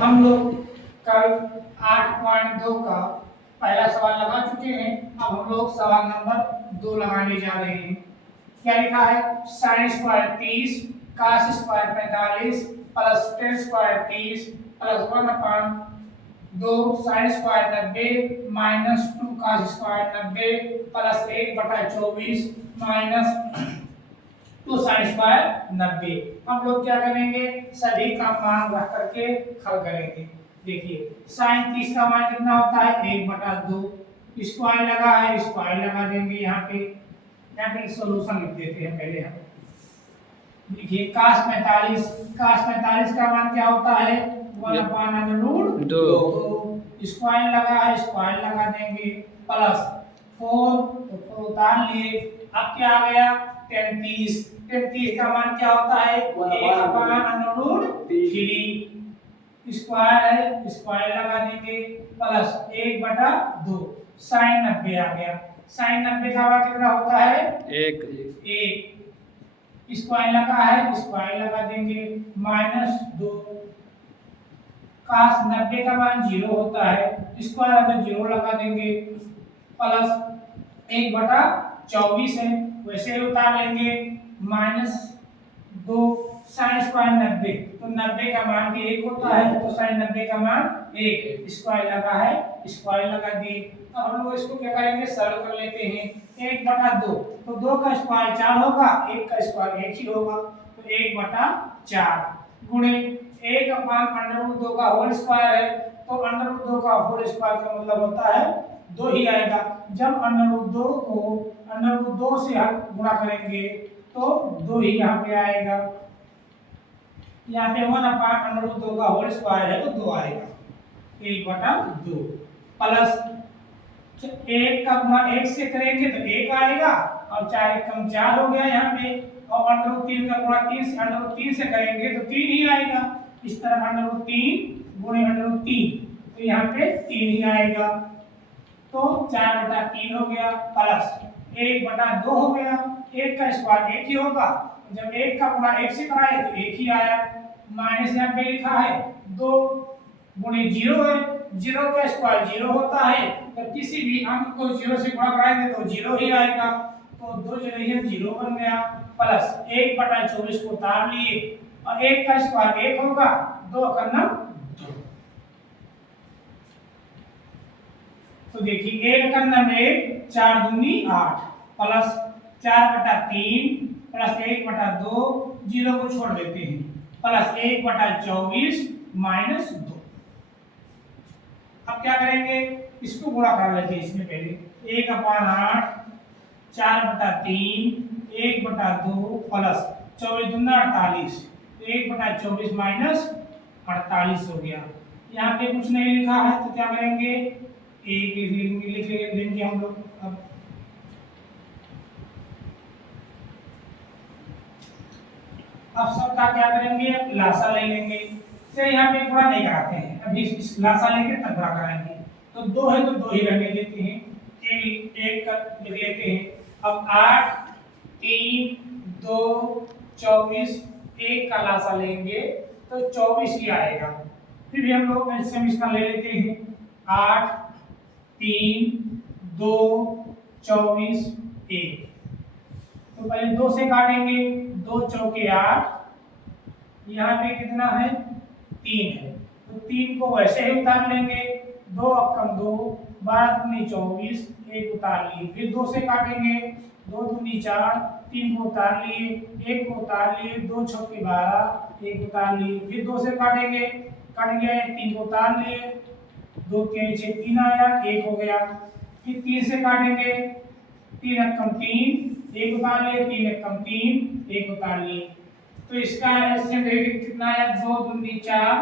हम लोग कल 8.2 का पहला सवाल लगा चुके हैं। अब हम लोग सवाल नंबर 2 लगाने जा रहे हैं। क्या लिखा है? Sine square 30 cos square 45 plus ten square 30 plus 1/2 sine square 90 minus 2 cos square 90 plus 1/24 minus 2 sine square 90। हम लोग क्या करेंगे? सभी का मान रख करके हल करेंगे। देखिए साइन 30 का मान कितना होता है? 1/2। स्क्वायर लगा है, स्क्वायर लगा देंगे यहाँ पे सॉल्यूशन लिख देते हैं पहले हम। देखिए cos 45 का मान क्या होता है? 1/√2। स्क्वायर लगा है, स्क्वायर लगा देंगे प्लस 4 तो 4 उतार लिए। अब क्या आ गया? 33 का मान क्या होता है? 1/√3। स्क्वायर है, स्क्वायर लगा देंगे प्लस 1/2 साइन 90 आ गया। साइन 90 का मान कितना होता है? 1। स्क्वायर लगा है, स्क्वायर लगा देंगे -2 cos 90 का मान 0 होता है, स्क्वायर अगर 0 लगा देंगे प्लस 1/24 है, वैसे ही उतार लेंगे -2 साइन स्क्वायर 90 तो 90 का मान भी 1 होता है, तो साइन 90 का मान 1। स्क्वायर लगा है, स्क्वायर लगा दिए। अब हम लोग इसको क्या करेंगे? सरल कर लेते हैं। 1/2 तो 2 का स्क्वायर 4 होगा, 1 का स्क्वायर 1 ही होगा, तो 1/4 गुणे 1/√2 का होल स्क्वायर है, तो √2 का होल स्क्वायर का मतलब होता है 2 ही आएगा। जब √2 को √2 से हम गुणा करेंगे तो 2 ही यहाँ पे आएगा। यहाँ पे 1/√2 का होल स्क्वायर है तो 2 आएगा। 1/2 प्लस 1 का गुणा 1 से करेंगे तो 1 आएगा, और 4 1 कम 4 हो गया यहाँ पे, और √3 का गुणा 3 से करेंगे तो 3 ही आएगा। इस तरह √3 गुणे √3 तो यहाँ पे 3 ही आएगा, तो 4/3 हो गया प्लस 1/2 हो गया। 1 का स्क्वायर 1 ही होगा, जब 1 का गुणा 1 से कराए तो 1 ही आया। माइनस यहाँ पे लिखा है 2 गुणे 0 है, 0 का स्क्वायर 0 होता है, तो किसी भी अंक को 0 से गुणा कराएंगे तो 0 ही आएगा, तो 2 जगह 0 बन गया प्लस 1/24 को उतार लिए, और 1 का स्क्वायर 1 होगा, 2 का नम 2। तो देखिए 1 का नम 1 4 दूनी 8 प्लस 4/3 प्लस 1/2 0 को छोड़ देते हैं प्लस 1/24 माइनस 2। अब क्या करेंगे? इसको गुणा कर लेते हैं इसमें पहले। 1/8 4/3 1/2 प्लस 24 दूना 48 1/24 माइनस 48 हो गया। यहाँ पे कुछ नहीं लिखा है तो क्या करेंगे? एक लिख लेंगे हम लोग। अब सबका क्या करेंगे? लासा ले लेंगे। से यहाँ पे गुणा नहीं कराते हैं, अभी इस लासा लेके तब गुणा कराएंगे। तो 2 है तो 2 ही रहने देते हैं, एक का लिख लेते हैं। अब 8 3 2 24 1 का लासा लेंगे तो 24 ही आएगा। फिर भी हम लोग एलसीएम इसका ले लेते हैं। 8 3 2 24 1, तो पहले 2 से काटेंगे, 2 चौके 8, यहाँ पे कितना है? 3 है, तो 3 को वैसे ही उतार लेंगे। 2 अब कम 2 12 दूनी 24 1 उतार लिए, फिर 2 से काटेंगे, 2 दूनी 4 3 को उतार लिए, 1 को उतार लिए, 2 छक्के 12 1 उतार लिए, फिर 2 से काटेंगे, कट गया 3 को उतार लिए, 2 के नीचे 3 आया 1 हो गया। फिर 3 से काटेंगे, 3 कम 3 1 उतार लिए, 3 कम 3 1 उतार लिए, तो इसका एलसीएम कितना आया? 2 दूनी 4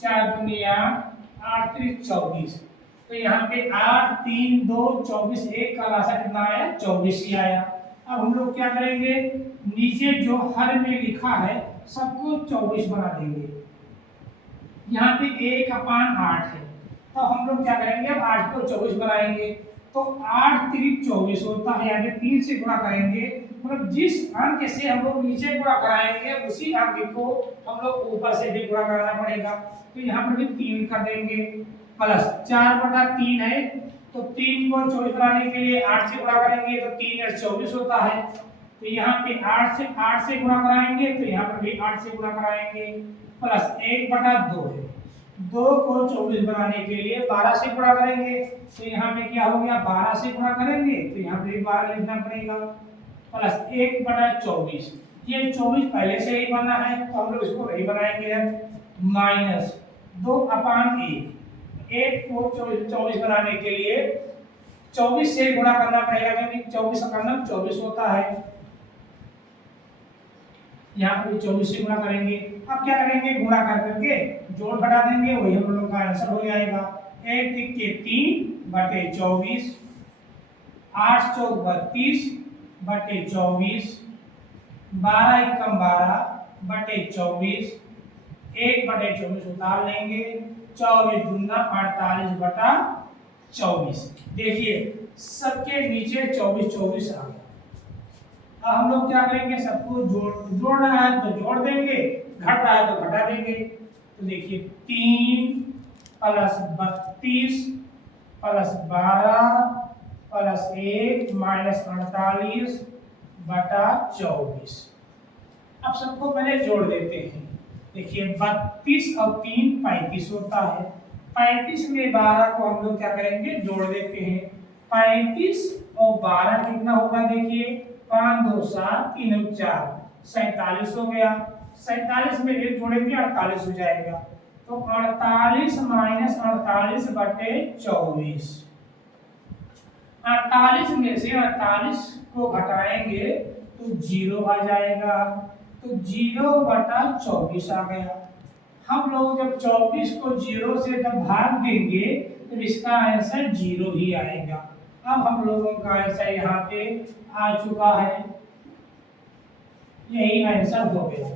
4 दूनी 8 8 3 24, तो यहाँ पे 8 3 2 24 1 का लासा कितना आया? 24 ही आया। अब हम लोग क्या करेंगे? नीचे जो हर में लिखा है सबको 24 बना देंगे। यहाँ पे 1/8 है, तो हम लोग क्या करेंगे? अब 8 को 24 बनाएंगे, तो 8 3 24 होता है, यहाँ पे 3 से गुणा करेंगे मतलब जिस अंक से हम लोग नीचे गुणा कराएंगे उसी अंक को हम लोग ऊपर से भी गुणा कराना पड़ेगा। तो यहाँ पर भी 3 कर देंगे प्लस 4/3 है, तो 3 को 24 बनाने के लिए 8 से गुणा करेंगे तो 3 और 24 होता है। तो यहाँ पे 8 से गुणा कराएंगे तो यहाँ पर भी 8 से गुणा कराएंगे प्लस 1/2 है। 2 को 24 बनाने के लिए 12 से गुणा करेंगे तो यहाँ पे क्या हो गया 12 से गुणा करेंगे तो यहाँ पे 12 लिखना पड़ेगा प्लस 1/24। ये 24 पहले से ही बना है तो हम लोग इसको नहीं बनाएंगे माइनस 2/1। 1 को 24 बनाने के लिए 24 से गुणा करना पड़ेगा क्योंकि 24 का कर्नल 24 होता है। यहाँ पे 24 से गुणा करेंगे। अब क्या करेंगे गुणा कर करके जोड़ घटा देंगे, वही हम लोग का आंसर हो जाएगा। 1 तिक्के 3/24, 8 चौक 32/24, 12 एकम 12/24, 1/24 उतार लेंगे, 24 दूना 48/24। देखिए सबके नीचे 24 आ गया। अब हम लोग क्या करेंगे सबको जोड़ रहा है तो जोड़ देंगे, घट रहा है तो घटा देंगे। तो देखिए 3 + 32 + 12 + 1 -48/24। अब सबको पहले जोड़ देते हैं। देखिए 32 और 3 35 होता है। 35 में 12 को हम लोग क्या करेंगे जोड़ देते हैं। 35 और 12 कितना होगा देखिए 5 2 7 3 और 4 47 हो गया। 47 में 1 जोड़ेंगे 48 हो जाएगा। तो 48 - 48/24। 48 में से 48 को घटाएंगे तो 0 आ जाएगा। तो 0/24 आ गया। हम लोग जब 24 को 0 से जब भाग देंगे तो इसका आंसर 0 ही आएगा। अब हम लोगों का आंसर यहाँ पे आ चुका है, यही आंसर हो गया।